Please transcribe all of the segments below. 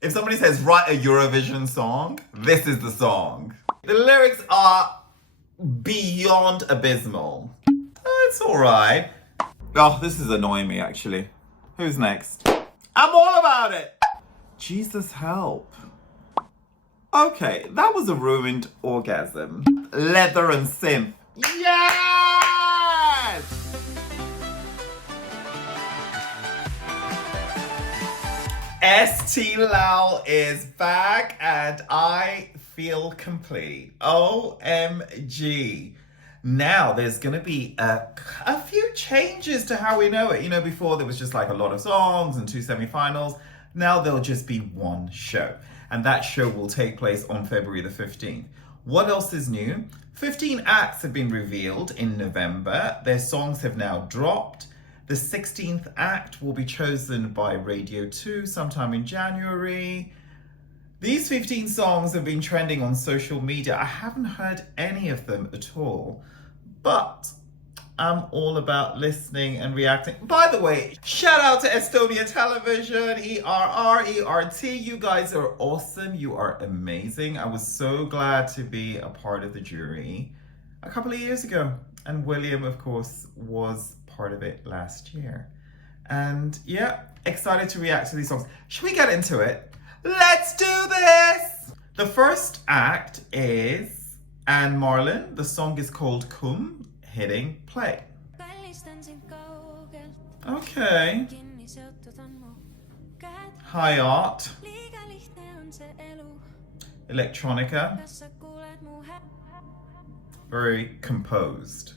If somebody says, write a Eurovision song, this is the song. The lyrics are beyond abysmal. It's alright. Oh, this is annoying me, actually. Who's next? I'm all about it! Jesus help. Okay, that was a ruined orgasm. Leather and synth. Yes! Eesti Laul is back and I feel complete. OMG. Now there's going to be a few changes to how we know it. You know, before there was just like a lot of songs and 2 semi-finals. Now there'll just be one show. And that show will take place on February the 15th. What else is new? 15 acts have been revealed in November. Their songs have now dropped. The 16th act will be chosen by Radio 2 sometime in January. These 15 songs have been trending on social media. I haven't heard any of them at all, but I'm all about listening and reacting. By the way, shout out to Estonia Television, ERT. You guys are awesome. You are amazing. I was so glad to be a part of the jury a couple of years ago. And William, of course, was part of it last year. And yeah, excited to react to these songs. Should we get into it? Let's do this! The first act is An-Marlen. The song is called Külm, hitting play. Okay. High art. Electronica. Very composed.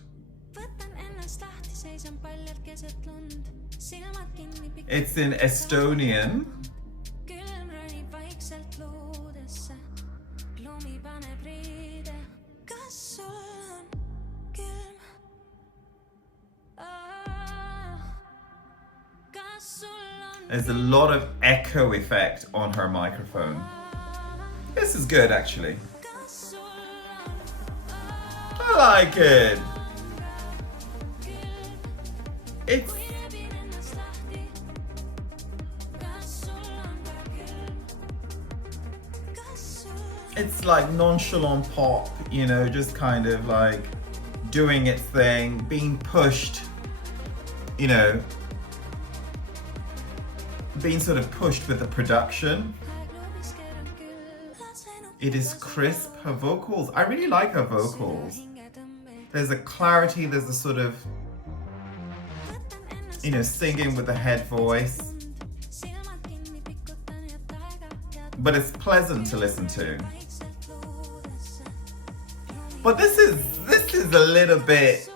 It's in Estonian. There's a lot of echo effect on her microphone. This is good, actually. I like it. It's like nonchalant pop, you know, just kind of like doing its thing, being pushed, you know, being sort of pushed with the production. It is crisp, her vocals. I really like her vocals. There's a clarity, there's a sort of, you know, singing with the head voice. But it's pleasant to listen to. But this is a little bit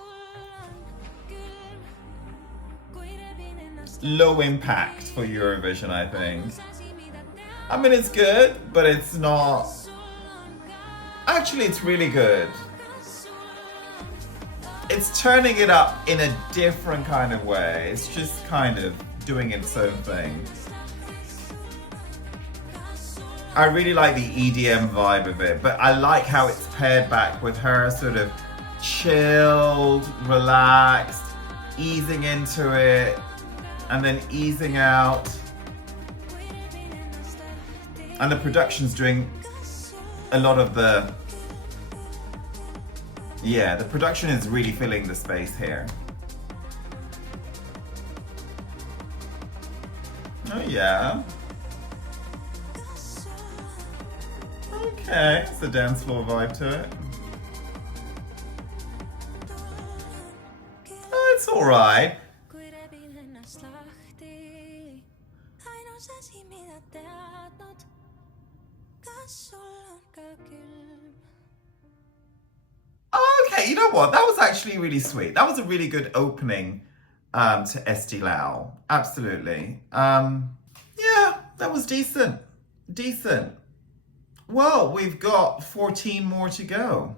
low impact for Eurovision, I think. I mean, it's good, but it's not. Actually, it's really good. It's turning it up in a different kind of way. It's just kind of doing its own thing. I really like the EDM vibe of it, but I like how it's paired back with her sort of chilled, relaxed, easing into it, and then easing out. And the production's doing a lot of the... Yeah, the production is really filling the space here. Oh yeah. Okay, it's a dance floor vibe to it. Oh, it's alright. Okay, you know what? That was actually really sweet. That was a really good opening to Eesti Laul. Absolutely. Yeah, that was decent. Decent. Well, we've got 14 more to go.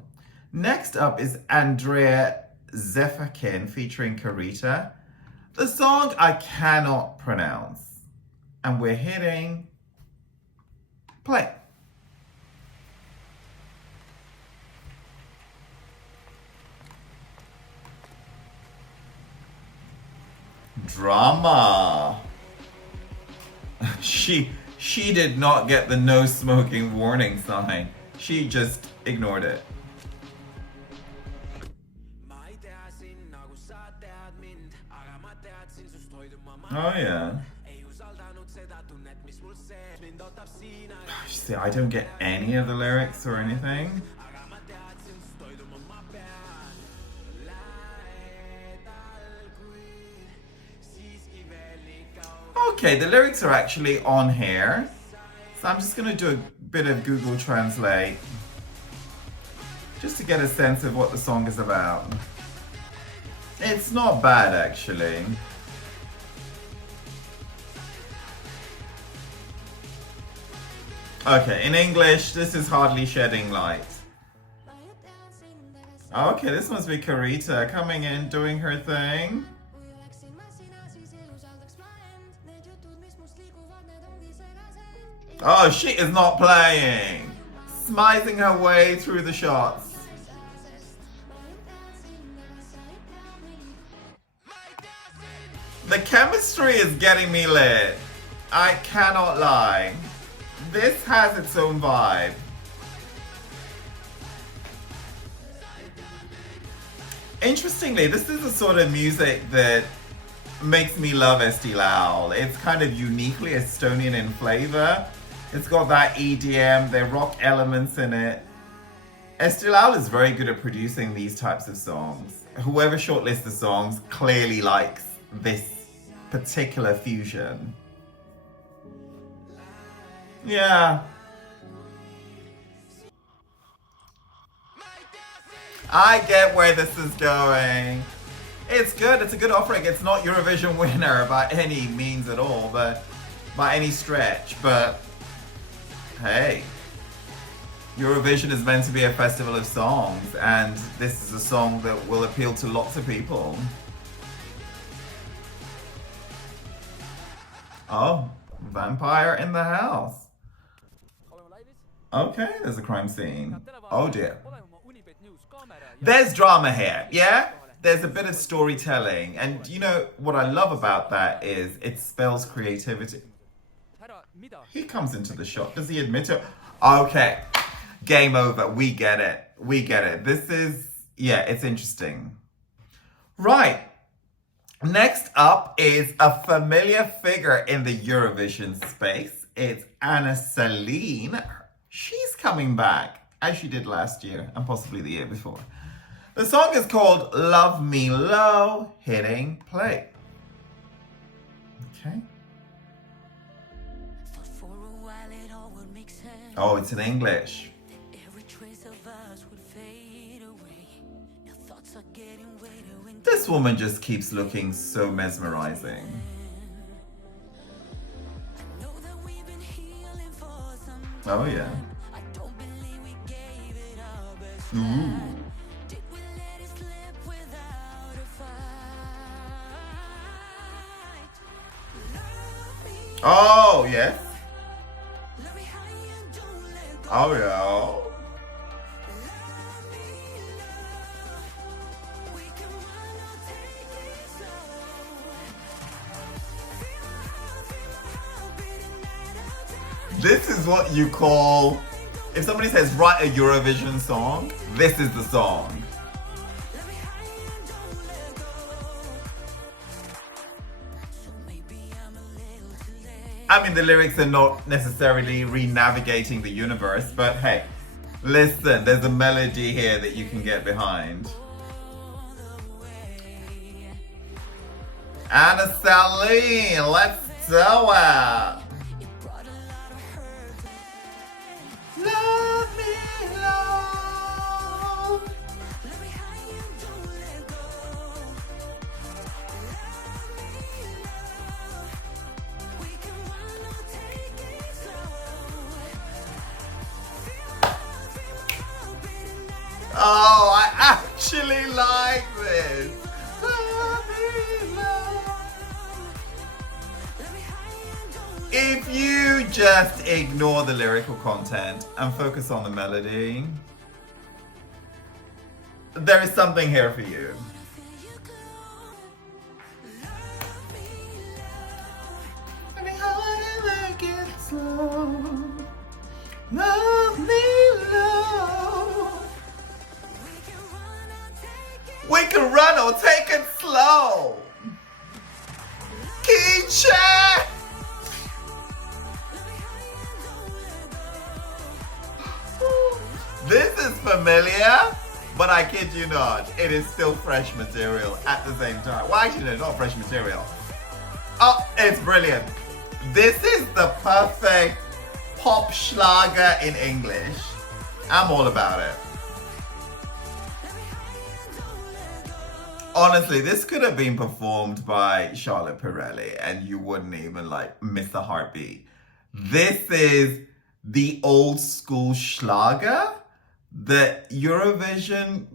Next up is Andrei Zevakin featuring Karita. The song I cannot pronounce. And we're hitting play. Drama. She She did not get the no smoking warning sign. She just ignored it. Oh yeah. See, I don't get any of the lyrics or anything. Okay, the lyrics are actually on here. So I'm just going to do a bit of Google Translate just to get a sense of what the song is about. It's not bad, actually. Okay, in English, this is Hardly Shedding Light. Okay, this must be Karita coming in, doing her thing. Oh, she is not playing. Smizing her way through the shots. The chemistry is getting me lit. I cannot lie. This has its own vibe. Interestingly, this is the sort of music that makes me love Eesti Laul. It's kind of uniquely Estonian in flavor. It's got that EDM, there are rock elements in it. Eesti Laul is very good at producing these types of songs. Whoever shortlists the songs clearly likes this particular fusion. Yeah. I get where this is going. It's good, it's a good offering. It's not Eurovision winner by any means at all, but by any stretch, but hey, Eurovision is meant to be a festival of songs, and this is a song that will appeal to lots of people. Oh, vampire in the house. Okay, there's a crime scene. Oh dear. There's drama here, yeah? There's a bit of storytelling, and you know what I love about that is it spells creativity. He comes into the shop. Does he admit it? Okay, game over. We get it. We get it. This is, yeah, it's interesting. Right. Next up is a familiar figure in the Eurovision space. It's Sahlene. She's coming back, as she did last year and possibly the year before. The song is called Love Me Low, hitting play. Okay. Oh, it's in English. This woman just keeps looking so mesmerizing. Oh yeah. Ooh. Oh yes. Oh yeah. This is what you call, if somebody says write a Eurovision song, this is the song. I mean, the lyrics are not necessarily re-navigating the universe, but hey, listen, there's a melody here that you can get behind. Sahlene, let's do it. Love me low. Oh, I actually like this. If you just ignore the lyrical content and focus on the melody, there is something here for you. Love me low. We can run or take it slow. Keychain. This is familiar, but I kid you not, it is still fresh material at the same time. Well, actually, no, not fresh material. Oh, it's brilliant. This is the perfect pop schlager in English. I'm all about it. Honestly, this could have been performed by Charlotte Pirelli and you wouldn't even miss a heartbeat. This is the old school schlager that Eurovision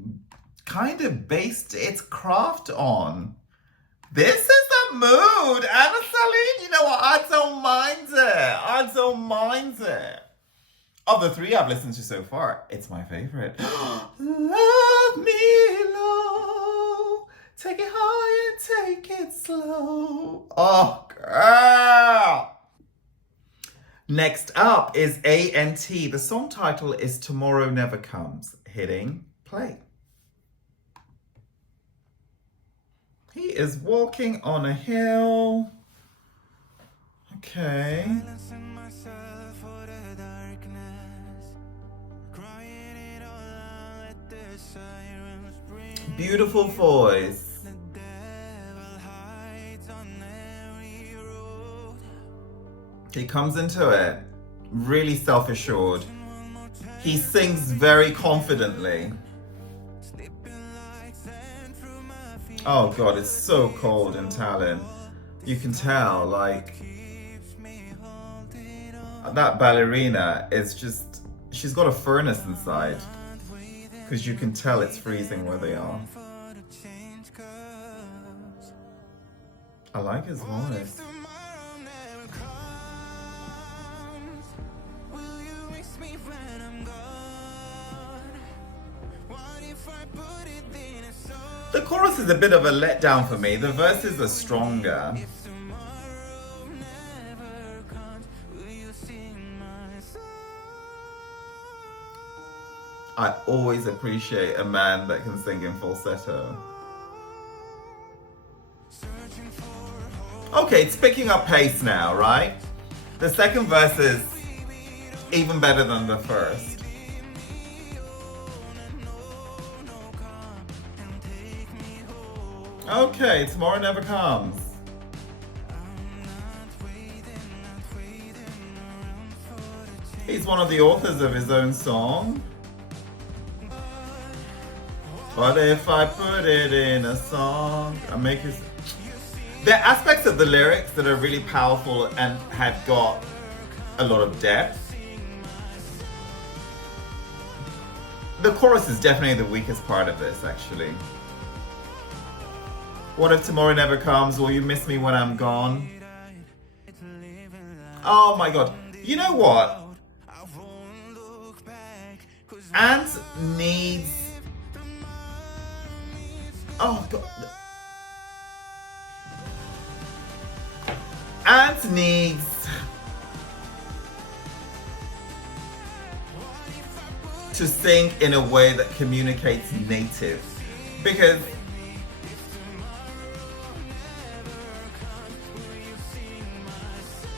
kind of based its craft on. This is the mood. Anna Sahlene, you know what? I don't mind it. I don't mind it. Of the three I've listened to so far, it's my favorite. Love me low. Take it high and take it slow. Oh, girl. Next up is A&T. The song title is Tomorrow Never Comes. Hitting play. He is walking on a hill. Okay. Beautiful voice. He comes into it really self-assured. He sings very confidently. Oh God, it's so cold in Tallinn. You can tell, that ballerina is just, she's got a furnace inside. Because you can tell it's freezing where they are. I like his voice. The chorus is a bit of a letdown for me. The verses are stronger. I always appreciate a man that can sing in falsetto. Okay, it's picking up pace now, right? The second verse is even better than the first. Okay, Tomorrow Never Comes. He's one of the authors of his own song. What if I put it in a song? I make it. There are aspects of the lyrics that are really powerful and have got a lot of depth. The chorus is definitely the weakest part of this, actually. What if tomorrow never comes? Will you miss me when I'm gone? Oh my God. You know what? Ant needs... Oh God. Ant needs to sing in a way that communicates native. Because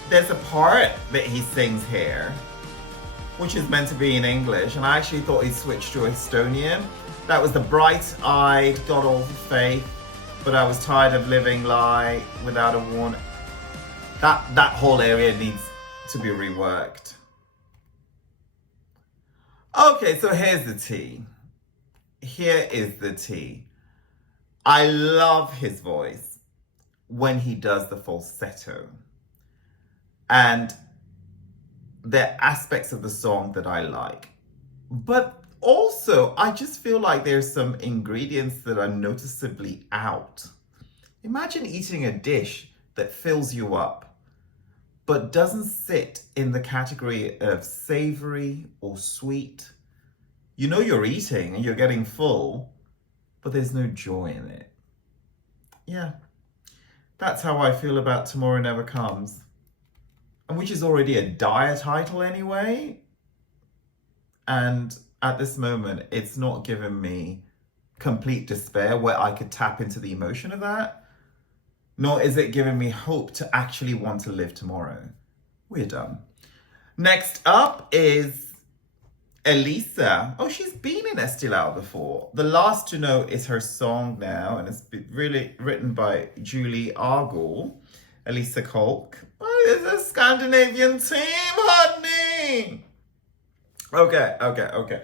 there's a part that he sings here, which is meant to be in English, and I actually thought he switched to Estonian. That was the bright-eyed, got all the faith, but I was tired of living lie without a warning. That whole area needs to be reworked. Okay, so here's the tea. Here is the tea. I love his voice when he does the falsetto. And there are aspects of the song that I like. But also, I just feel like there's some ingredients that are noticeably out. Imagine eating a dish that fills you up, but doesn't sit in the category of savory or sweet. You know you're eating and you're getting full, but there's no joy in it. Yeah, that's how I feel about Tomorrow Never Comes. which is already a dire title anyway. And at this moment, it's not giving me complete despair where I could tap into the emotion of that, nor is it giving me hope to actually want to live tomorrow. We're done. Next up is Elysa. Oh, she's been in Eesti Laul before. The last to know is her song now, and it's been really written by Julie Argall. Elysa Kolk. Oh, it's a Scandinavian team, honey. Okay.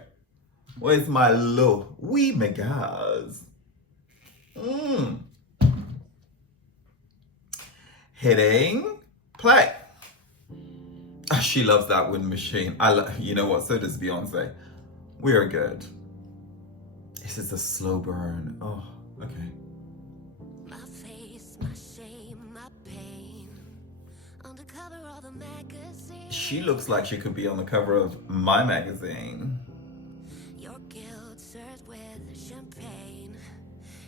Where's my love? Oui, mes gars. Hitting play. Oh, she loves that wind machine. You know what? So does Beyonce. We are good. This is a slow burn. Oh, okay. My face, my shame, my pain. On the cover of the magazine. She looks like she could be on the cover of my magazine. Your guilt served with champagne.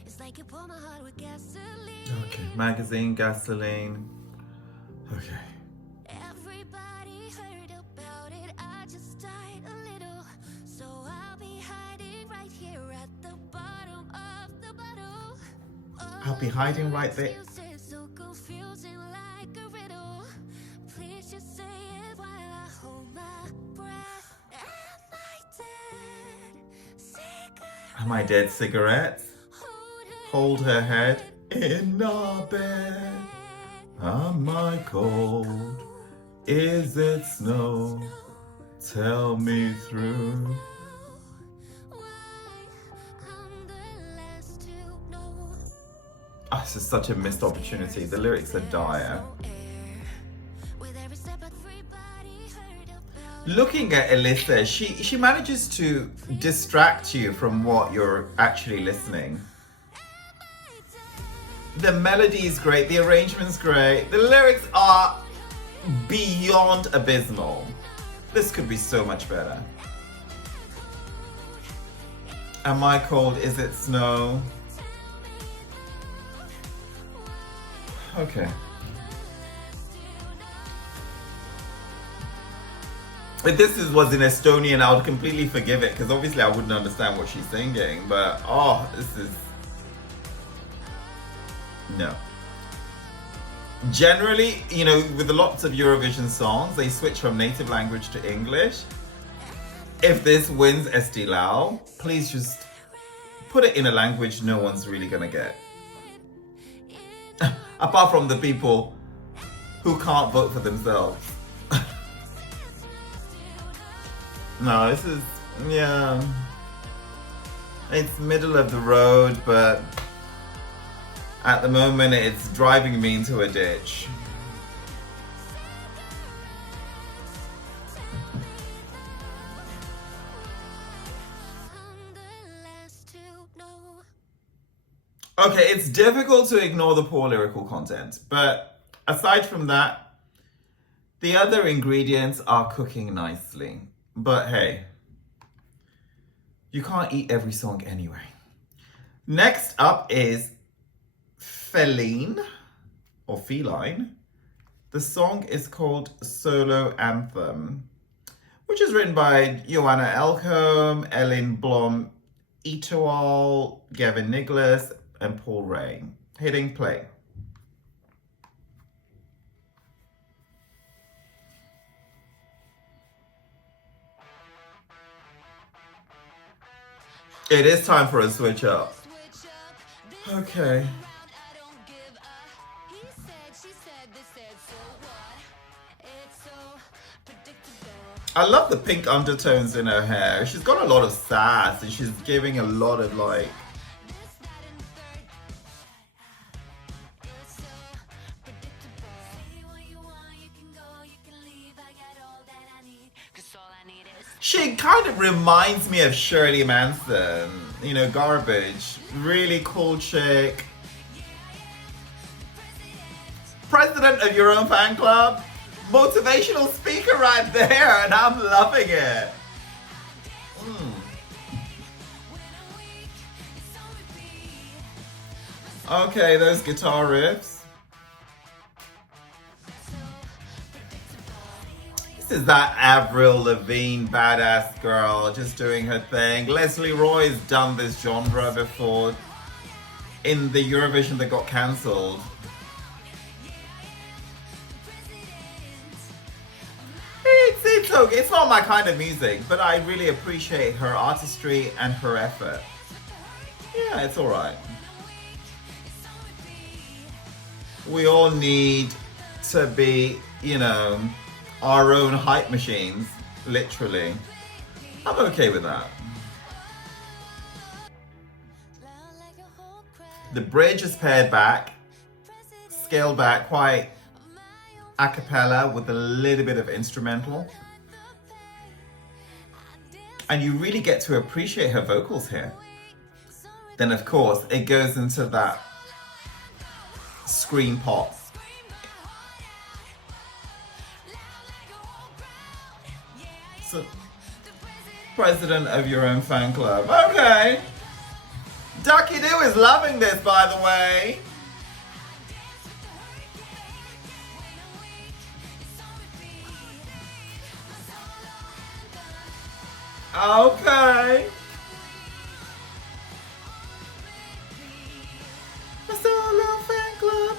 It's like you pour my heart with gasoline. Okay, magazine, gasoline. Okay. Everybody heard about it. I just died a little. So I'll be hiding right here at the bottom of the bottle. I'll be hiding right there. So confusing like a riddle. Please just say it while I hold my breath. Am I dead? Cigarettes? Hold her head in our bed. Am I cold? Is it snow? Tell me through. Oh, this is such a missed opportunity. The lyrics are dire. Looking at Elysa, she manages to distract you from what you're actually listening. The melody is great, the arrangement's great, the lyrics are beyond abysmal. This could be so much better. Am I cold? Is it snow? Okay. If this was in Estonian, I would completely forgive it, because obviously I wouldn't understand what she's singing, but oh, this is... No. Generally, you know, with lots of Eurovision songs, they switch from native language to English. If this wins Eesti Laul, please just put it in a language no one's really gonna get. Apart from the people who can't vote for themselves. No, this is, yeah. It's middle of the road, but at the moment it's driving me into a ditch. Okay, it's difficult to ignore the poor lyrical content, but aside from that, the other ingredients are cooking nicely. But hey, you can't eat every song anyway. Next up is Felin, or Feline. The song is called Solo Anthem, which is written by Joanna Elcombe, Ellen Blom, Etoile, Gavin Nicholas, and Paul Ray. Hitting play. It is time for a switch up. Okay. I love the pink undertones in her hair. She's got a lot of sass and she's giving a lot of like... She kind of reminds me of Shirley Manson, you know, Garbage. Really cool chick. President of your own fan club. Motivational speaker right there, and I'm loving it. Okay, those guitar riffs. This is that Avril Lavigne badass girl just doing her thing. Leslie Roy's done this genre before in the Eurovision that got cancelled. It's okay. It's not my kind of music, but I really appreciate her artistry and her effort. Yeah, it's alright. We all need to be, you know, our own hype machines, literally. I'm okay with that. The bridge is pared back, scaled back quite a cappella with a little bit of instrumental. And you really get to appreciate her vocals here. Then of course it goes into that scream pop. So, president of your own fan club. Okay. Ducky Doo is loving this, by the way. Okay. A solo fan club.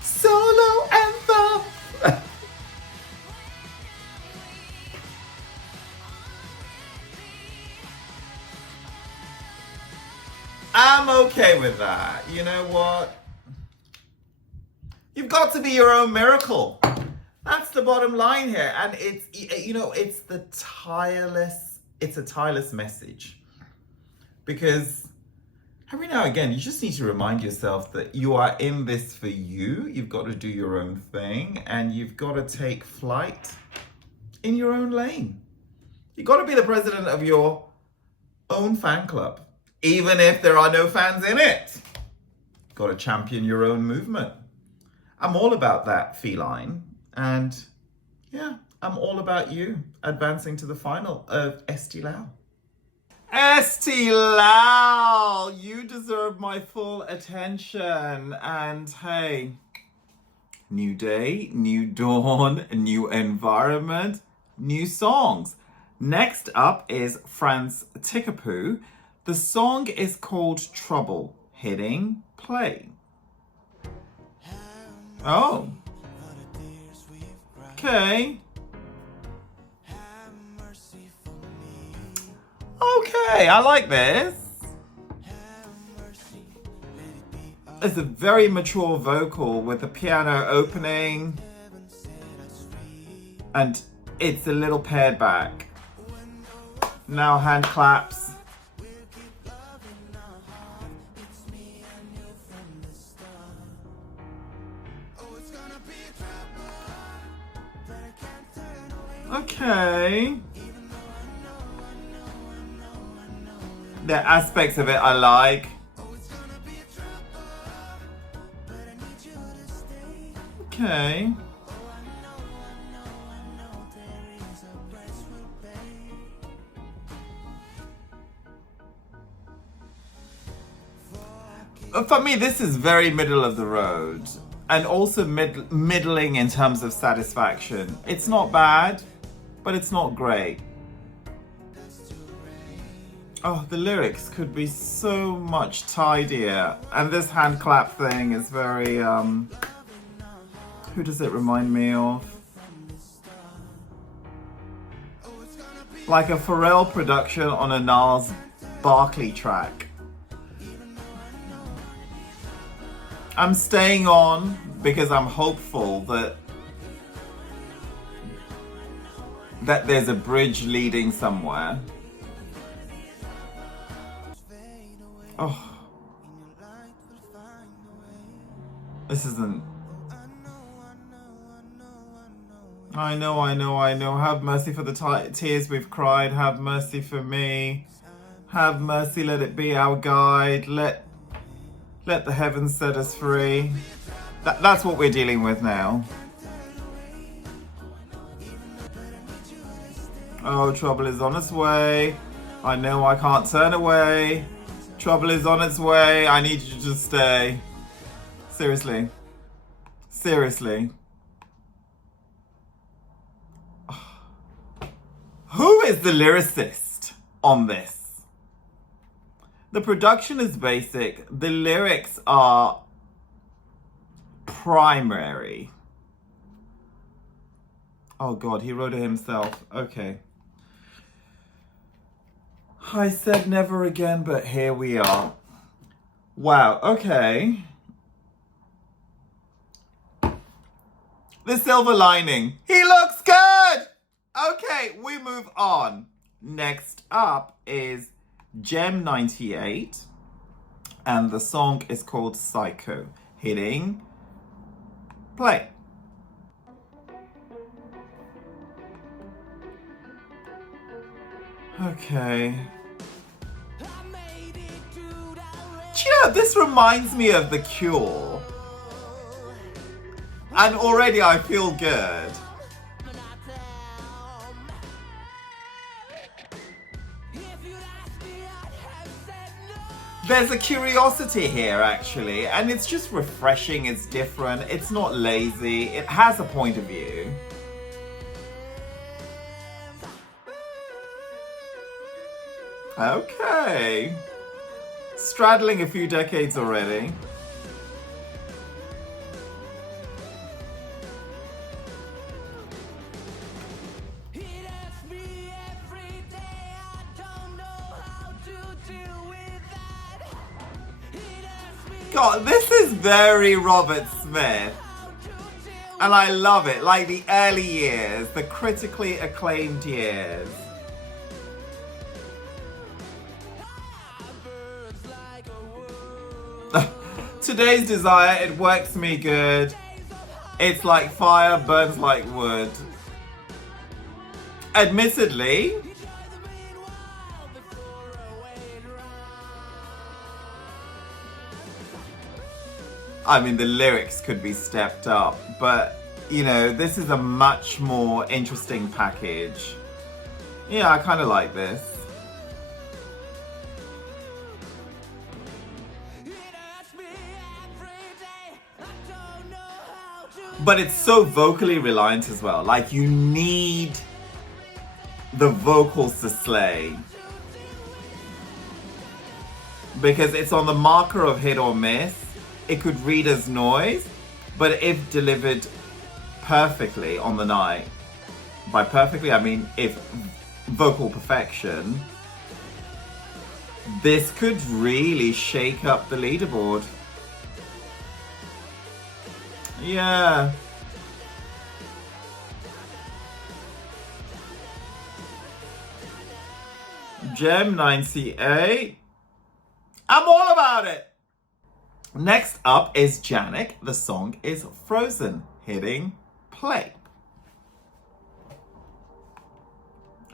Solo anthem. I'm okay with that. You know what? You've got to be your own miracle. That's the bottom line here. And it's, you know, it's a tireless message. Because every now and again, you just need to remind yourself that you are in this for you. You've got to do your own thing and you've got to take flight in your own lane. You've got to be the president of your own fan club, even if there are no fans in it. You've got to champion your own movement. I'm all about that, feline. And yeah, I'm all about you advancing to the final of Eesti Laul. Eesti Laul, you deserve my full attention. And hey, new day, new dawn, new environment, new songs. Next up is Frants Tikerpuu. The song is called Trouble. Hitting play. Oh. Okay. Okay, I like this. It's a very mature vocal with the piano opening. And it's a little pared back. Now hand claps. Okay. The aspects of it I like. Okay. For me, this is very middle of the road. And also middling in terms of satisfaction. It's not bad, but it's not great. Oh, the lyrics could be so much tidier. And this hand clap thing is very, who does it remind me of? Like a Pharrell production on a Nas Barkley track. I'm staying on because I'm hopeful that there's a bridge leading somewhere. Oh. This isn't... I know. Have mercy for the tears we've cried. Have mercy for me. Have mercy, let it be our guide. Let the heavens set us free. That's what we're dealing with now. Oh, trouble is on its way. I know I can't turn away. Trouble is on its way. I need you to stay. Seriously. Seriously. is the lyricist on this? The production is basic. The lyrics are primary. Oh God, he wrote it himself. Okay. I said never again, but here we are. Wow, okay. The silver lining. He looks good! Okay, we move on. Next up is Gem 98. And the song is called Psycho. Hitting play. Okay. Yeah, this reminds me of The Cure. And already I feel good. There's a curiosity here, actually, and it's just refreshing, it's different, it's not lazy, it has a point of view. Okay. Straddling a few decades already. God, this is very Robert Smith. And I love it, like the early years, the critically acclaimed years. Today's desire, it works me good. It's like fire, burns like wood. Admittedly, I mean, the lyrics could be stepped up, but, you know, this is a much more interesting package. Yeah, I kind of like this. But it's so vocally reliant as well. Like, you need the vocals to slay. Because it's on the marker of hit or miss. It could read as noise, but if delivered perfectly on the night, by perfectly I mean if vocal perfection, this could really shake up the leaderboard. Yeah. Gem 98. I'm all about it. Next up is Janek. The song is Frozen. Hitting play.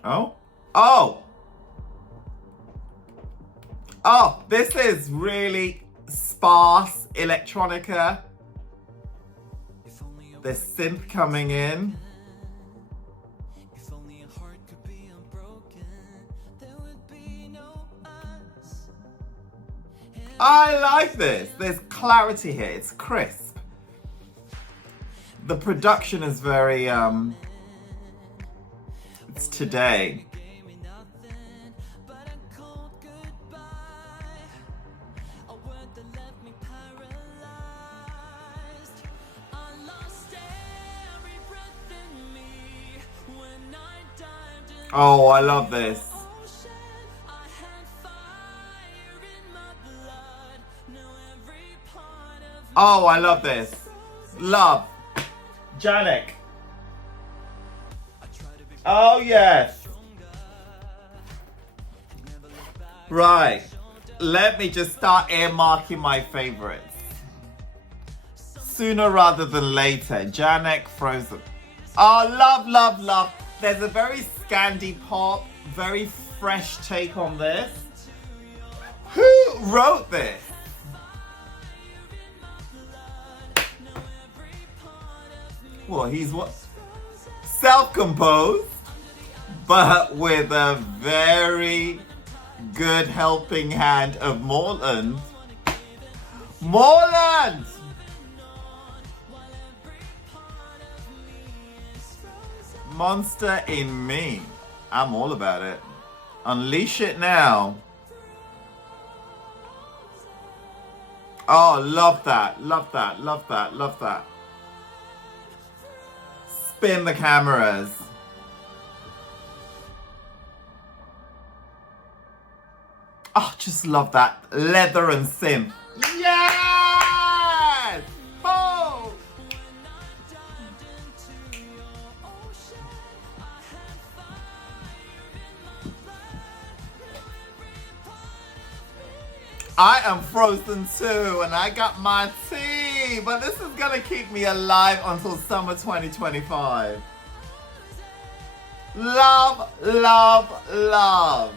Oh. Oh. Oh, this is really sparse electronica. The synth coming in. I like this. There's clarity here. It's crisp. The production is very, it's today. Oh, I love this. Oh, I love this. Love. Janek. Oh, yes. Right. Let me just start earmarking my favorites. Sooner rather than later. Janek, Frozen. Oh, love, love, love. There's a very Scandi pop, very fresh take on this. Who wrote this? Well, he's what? Self-composed, but with a very good helping hand of Morland. Morland! Monster in Me. I'm all about it. Unleash it now. Oh, love that, love that, love that, love that. Spin the cameras. Oh, just love that leather and synth. Yes! Oh! I am frozen too, and I got my tea, but this is gonna keep me alive until summer 2025. Love, love, love.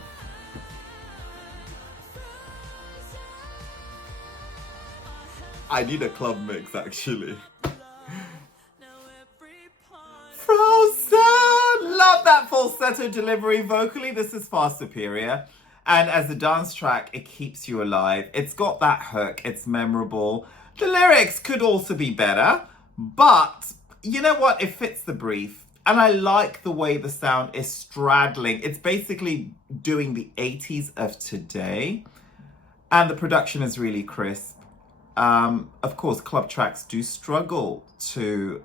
I need a club mix, actually. Frozen! Love that falsetto delivery. Vocally, this is far superior. And as a dance track, it keeps you alive. It's got that hook. It's memorable. The lyrics could also be better. But you know what? It fits the brief. And I like the way the sound is straddling. It's basically doing the 80s of today. And the production is really crisp. Of course, club tracks do struggle to...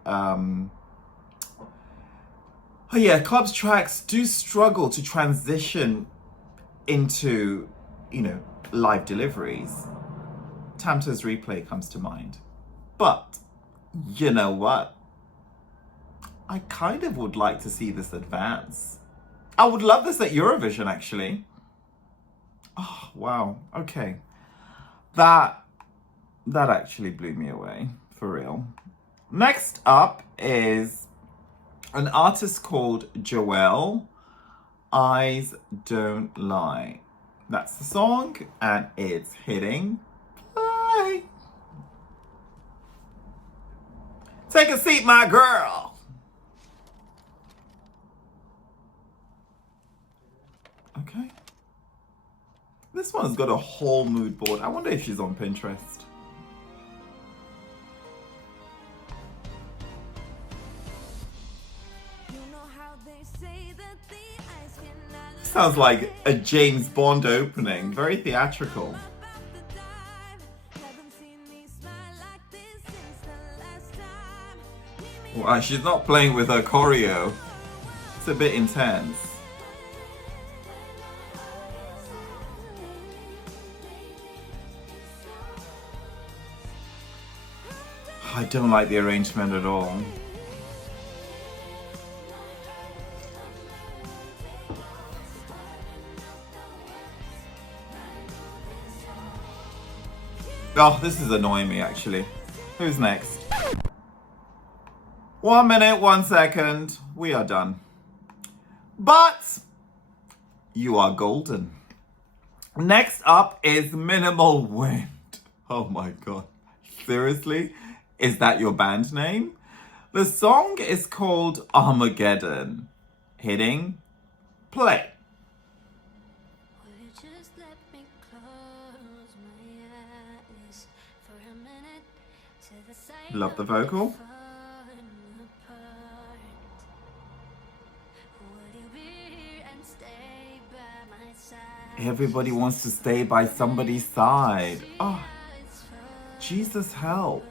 club tracks do struggle to transition into, live deliveries. Tamta's Replay comes to mind. But, you know what? I kind of would like to see this advance. I would love this at Eurovision, actually. Oh, wow. Okay. That actually blew me away, for real. Next up is an artist called Joelle. Eyes Don't Lie. That's the song, and it's hitting play. Take a seat, my girl. Okay. This one's got a whole mood board. I wonder if she's on Pinterest. Sounds like a James Bond opening. Very theatrical. Wow, she's not playing with her choreo. It's a bit intense. I don't like the arrangement at all. Oh, this is annoying me, actually. Who's next? 1 minute, 1 second. We are done. But you are golden. Next up is Minimal Wind. Oh my god. Seriously? Is that your band name? The song is called Armageddon. Hitting play. Love the vocal. Everybody wants to stay by somebody's side. Oh, Jesus help.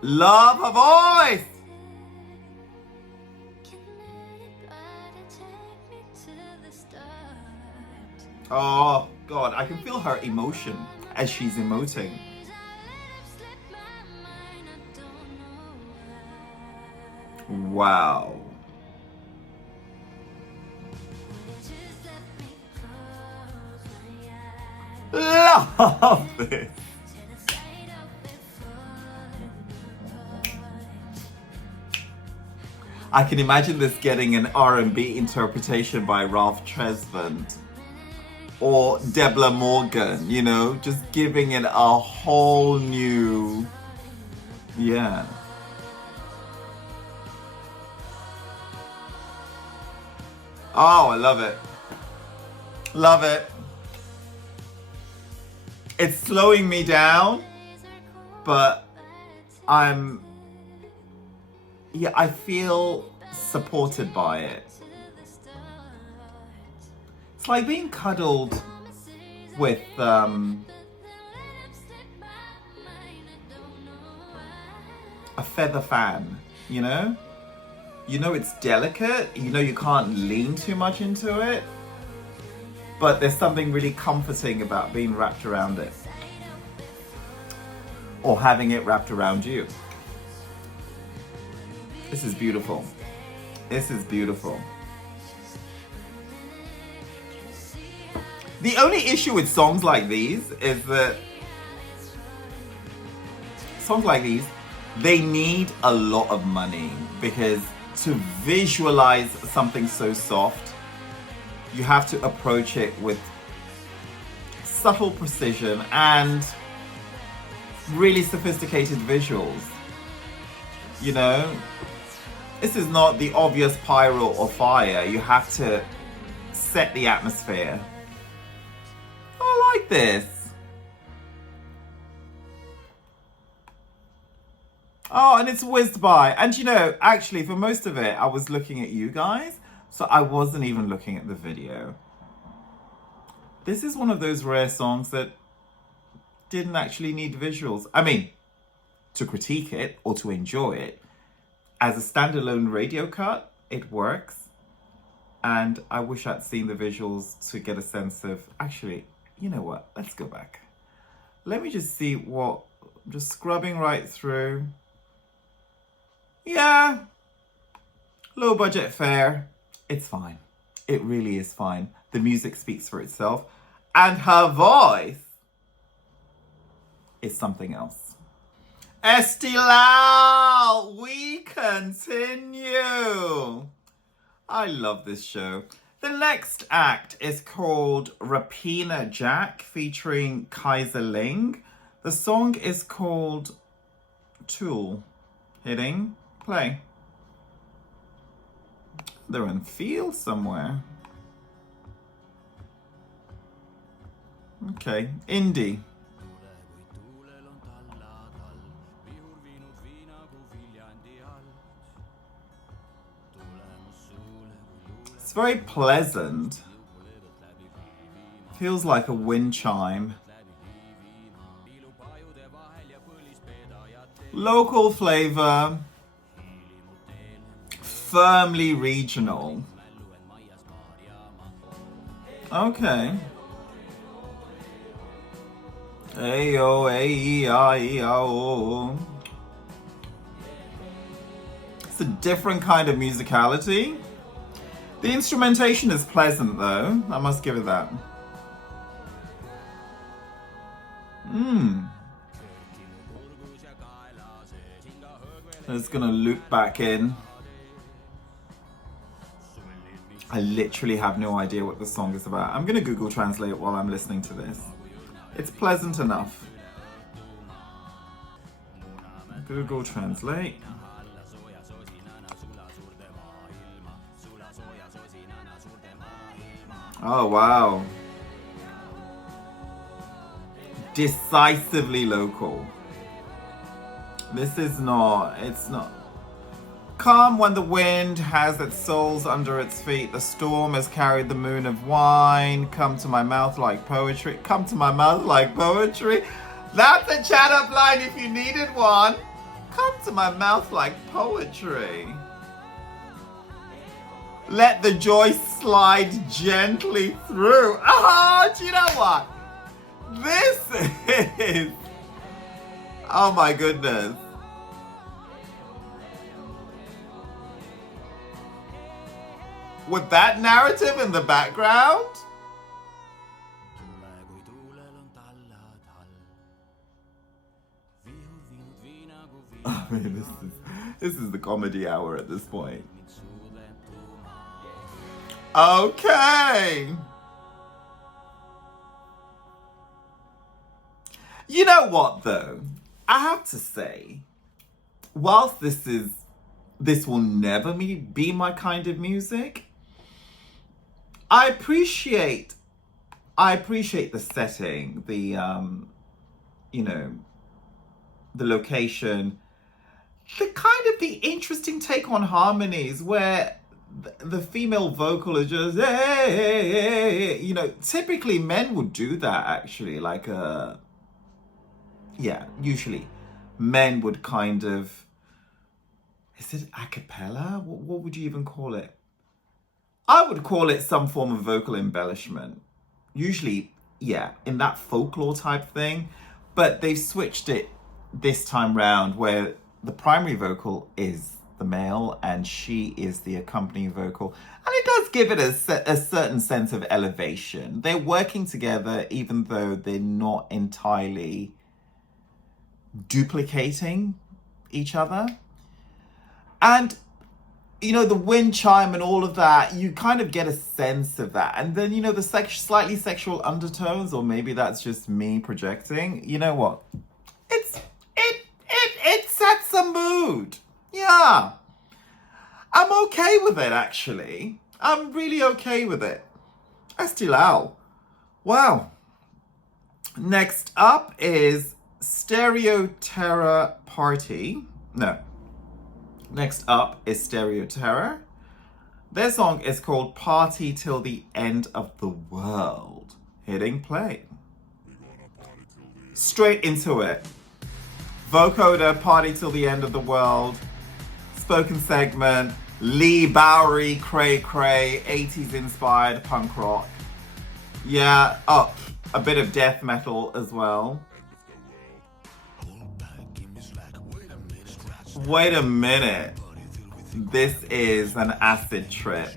Love her voice. Oh God, I can feel her emotion as she's emoting. Wow. Love this. I can imagine this getting an R&B interpretation by Ralph Tresvant or Debla Morgan, you know, just giving it a whole new, yeah. Oh, I love it. Love it. It's slowing me down, but I'm yeah, I feel supported by it. It's like being cuddled with a feather fan, you know? You know it's delicate, you know you can't lean too much into it, but there's something really comforting about being wrapped around it. Or having it wrapped around you. This is beautiful. This is beautiful. The only issue with songs like these is that songs like these, they need a lot of money, because to visualize something so soft, you have to approach it with subtle precision and really sophisticated visuals. You know, this is not the obvious pyro or fire. You have to set the atmosphere. I like this. Oh, and it's whizzed by. And you know, actually, for most of it, I was looking at you guys, so I wasn't even looking at the video. This is one of those rare songs that didn't actually need visuals. I mean, to critique it or to enjoy it, as a standalone radio cut, it works. And I wish I'd seen the visuals to get a sense of, actually, you know what? Let's go back. Let me just see what, I'm just scrubbing right through. Yeah, low budget fare. It's fine. It really is fine. The music speaks for itself. And her voice is something else. Eesti Laul, we continue. I love this show. The next act is called Räpina Jack, featuring Kaisa Ling. The song is called Tule. Hitting play. They're in field somewhere. Okay, indie. It's very pleasant. Feels like a wind chime. Local flavor. Firmly regional. Okay. Ayo, ayo. It's a different kind of musicality. The instrumentation is pleasant though, I must give it that. It's gonna loop back in. I literally have no idea what the song is about. I'm gonna Google Translate while I'm listening to this. It's pleasant enough. Google Translate. Oh, wow. Decisively local. This is not, it's not. Calm when the wind has its soles under its feet. The storm has carried the moon of wine. Come to my mouth like poetry. Come to my mouth like poetry. That's a chat up line if you needed one. Come to my mouth like poetry. Let the joy slide gently through. Ah, do you know what? This is... Oh my goodness. With that narrative in the background? I mean, this is the comedy hour at this point. Okay. You know what though? I have to say, whilst this will never be my kind of music, I appreciate the setting, the you know, the location, the interesting take on harmonies where the female vocal is just, hey, you know, typically men would do that actually, like, usually men would kind of, is it a cappella? What would you even call it? I would call it some form of vocal embellishment. Usually, yeah, in that folklore type thing, but they've switched it this time round where the primary vocal is the male and she is the accompanying vocal. And it does give it a certain sense of elevation. They're working together even though they're not entirely duplicating each other. And, you know, the wind chime and all of that, you kind of get a sense of that. And then, you know, the slightly sexual undertones, or maybe that's just me projecting. You know what? It sets a mood. Yeah. I'm okay with it, actually. I'm really okay with it. Eesti Laul. Wow. Next up is Stereo Terror Prty. No. Next up is Stereo Terror. Their song is called Party Till the End of the World. Hitting play. Straight into it. Vocoder, Party Till the End of the World. Spoken segment, Lee Bowery, cray cray, 80s inspired punk rock. Yeah, oh, a bit of death metal as well. Wait a minute. This is an acid trip.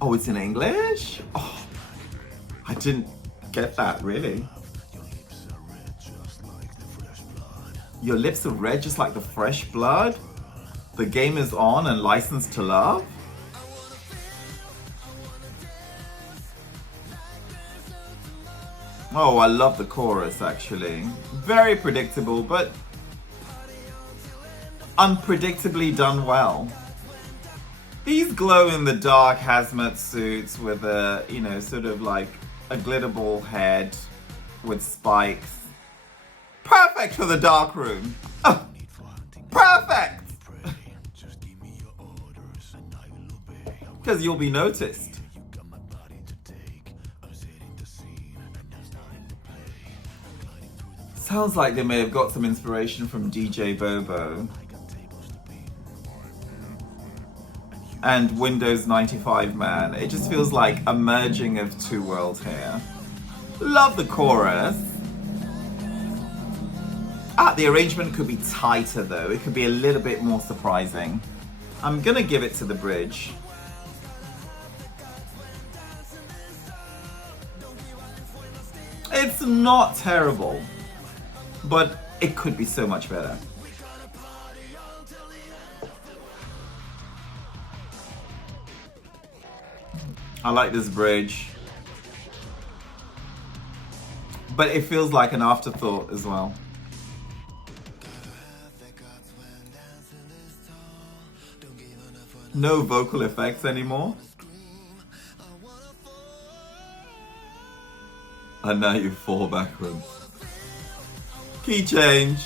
Oh, it's in English? Oh, I didn't get that, really. Your lips are red just like the fresh blood. The game is on and licensed to love. Oh, I love the chorus actually. Very predictable, but unpredictably done well. These glow-in-the-dark hazmat suits with a, you know, sort of like a glitter ball head with spikes. Perfect for the dark room. Oh, perfect! Because you'll be noticed. Sounds like they may have got some inspiration from DJ Bobo. And Windows 95 Man. It just feels like a merging of two worlds here. Love the chorus. The arrangement could be tighter though. It could be a little bit more surprising. I'm gonna give it to the bridge. It's not terrible, but it could be so much better. I like this bridge, but it feels like an afterthought as well. No vocal effects anymore. And now you fall backwards. Key change.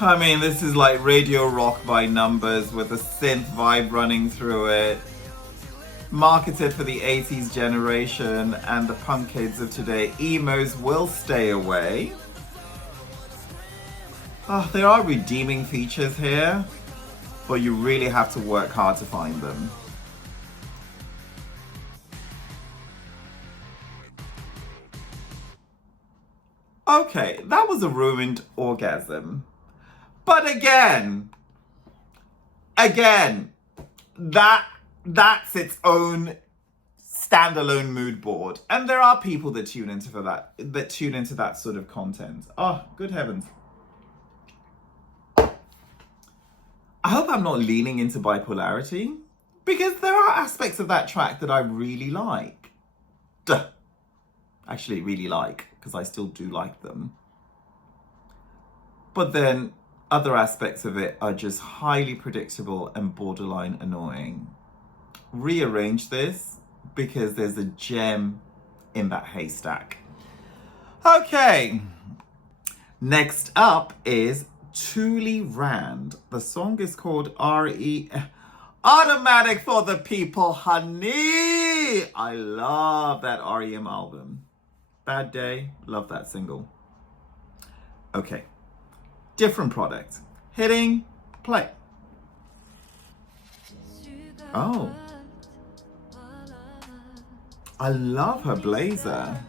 I mean, this is like radio rock by numbers with a synth vibe running through it. Marketed for the 80s generation and the punk kids of today. Emos will stay away. There are redeeming features here, but you really have to work hard to find them. Okay, that was a ruined orgasm. But again, that's its own standalone mood board. And there are people that tune into that sort of content. Oh, good heavens. I hope I'm not leaning into bipolarity, because there are aspects of that track that I really like. Actually really like, because I still do like them. But then other aspects of it are just highly predictable and borderline annoying. Rearrange this, because there's a gem in that haystack. Okay. Next up is Tuuli Rand. The song is called R.E. Automatic for the People, honey. I love that REM album. Bad Day, love that single. Okay, different product. Hitting play. Oh, I love her blazer.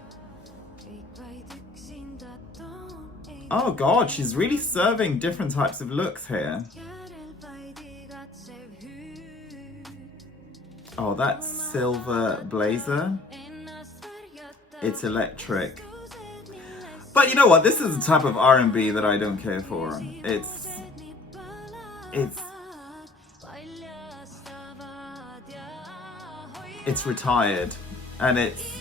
Oh God, she's really serving different types of looks here. Oh, that silver blazer. It's electric. But you know what? This is the type of R&B that I don't care for. It's retired. And it's...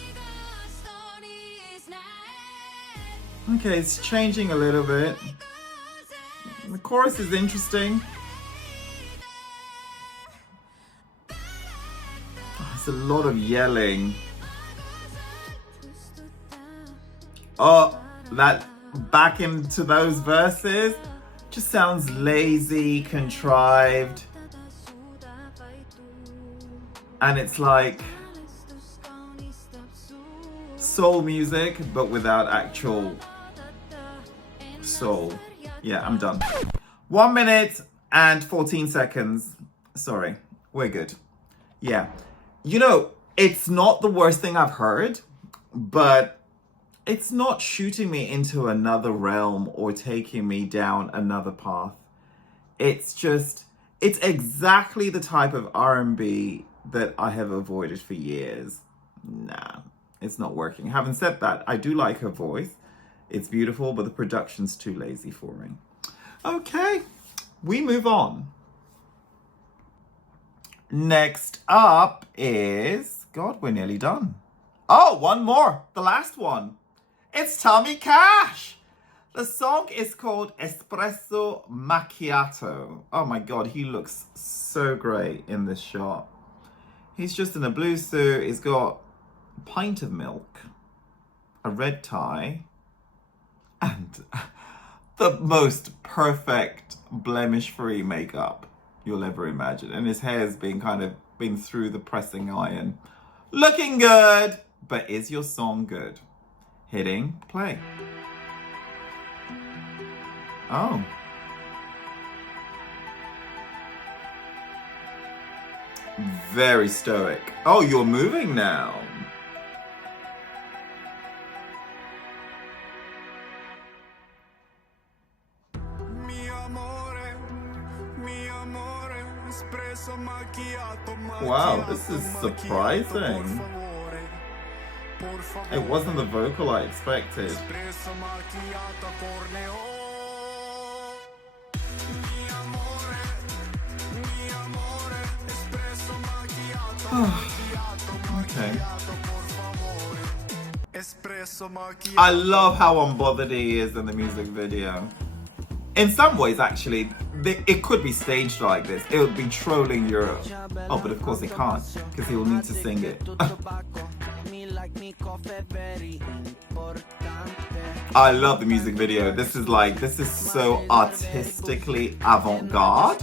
Okay, it's changing a little bit. The chorus is interesting. There's a lot of yelling. Oh, that back into those verses just sounds lazy, contrived. And it's like soul music, but without actual soul. Yeah, I'm done. 1 minute and 14 seconds. Sorry, we're good. Yeah. You know, it's not the worst thing I've heard, but it's not shooting me into another realm or taking me down another path. It's exactly the type of R&B that I have avoided for years. Nah, it's not working. Having said that, I do like her voice. It's beautiful, but the production's too lazy for me. Okay, we move on. Next up is... God, we're nearly done. Oh, one more. The last one. It's Tommy Cash. The song is called Espresso Macchiato. Oh my God, he looks so great in this shot. He's just in a blue suit. He's got a pint of milk, a red tie, and the most perfect blemish-free makeup you'll ever imagine. And his hair's been through the pressing iron. Looking good, but is your song good? Hitting play. Oh. Very stoic. Oh, you're moving now. Wow, this is surprising. It wasn't the vocal I expected. Okay. I love how unbothered he is in the music video. In some ways, actually, it could be staged like this. It would be trolling Europe. Oh, but of course he can't, because he will need to sing it. I love the music video. This is so artistically avant-garde.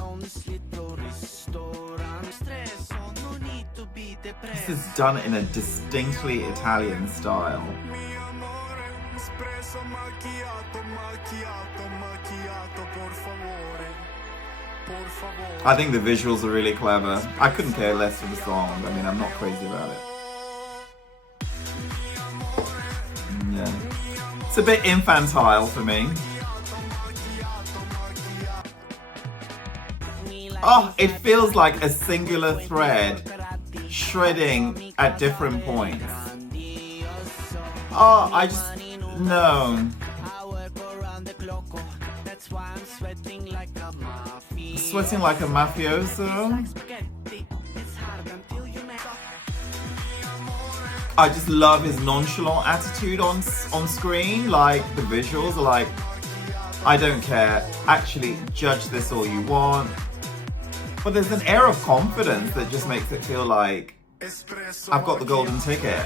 This is done in a distinctly Italian style. I think the visuals are really clever. I couldn't care less for the song. I mean, I'm not crazy about it. Yeah. It's a bit infantile for me. Oh, it feels like a singular thread shredding at different points. Oh, no. Sweating like a mafioso. I just love his nonchalant attitude on screen. Like, the visuals are like, I don't care. Actually, judge this all you want. But there's an air of confidence that just makes it feel like I've got the golden ticket.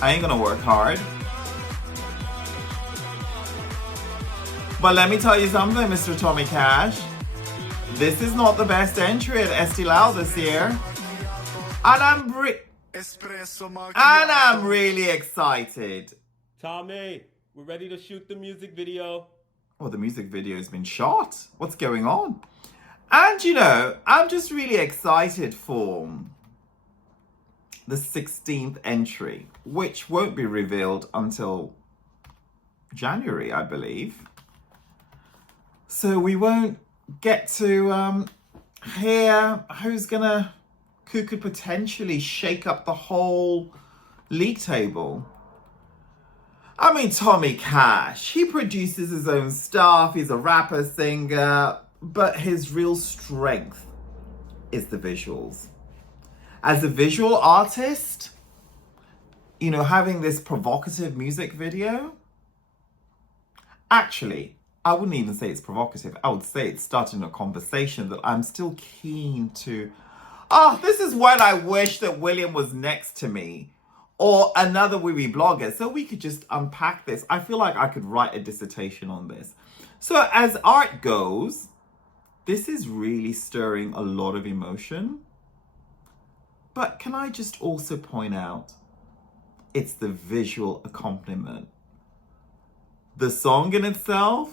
I ain't gonna work hard. But let me tell you something, Mr. Tommy Cash. This is not the best entry at Eesti Laul this year. And I'm really excited. Tommy, we're ready to shoot the music video. Well, the music video has been shot. What's going on? And you know, I'm just really excited for the 16th entry, which won't be revealed until January, I believe. So we won't get to hear who could potentially shake up the whole league table. I mean, Tommy Cash, he produces his own stuff. He's a rapper, singer, but his real strength is the visuals. As a visual artist, you know, having this provocative music video, actually, I wouldn't even say it's provocative. I would say it's starting a conversation that I'm still keen to. This is when I wish that William was next to me or another Wee blogger so we could just unpack this. I feel like I could write a dissertation on this. So as art goes, this is really stirring a lot of emotion. But can I just also point out, it's the visual accompaniment. The song in itself,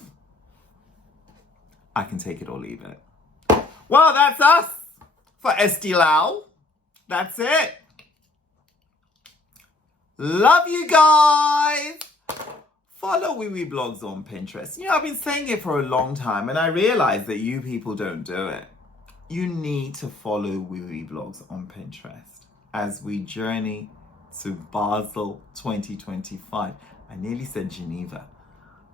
I can take it or leave it. Well, that's us for Eesti Laul. That's it. Love you guys. Follow Wee Blogs on Pinterest. You know, I've been saying it for a long time and I realize that you people don't do it. You need to follow Wee Blogs on Pinterest as we journey to Basel 2025. I nearly said Geneva.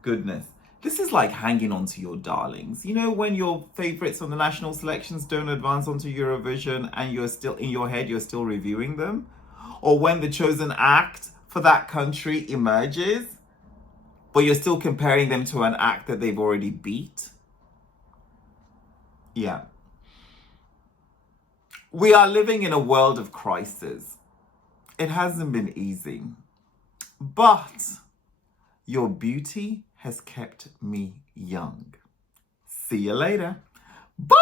Goodness. This is like hanging on to your darlings. You know, when your favorites on the national selections don't advance onto Eurovision and you're still in your head, you're still reviewing them? Or when the chosen act for that country emerges, but you're still comparing them to an act that they've already beat? Yeah. We are living in a world of crisis. It hasn't been easy. But your beauty has kept me young. See you later. Bye!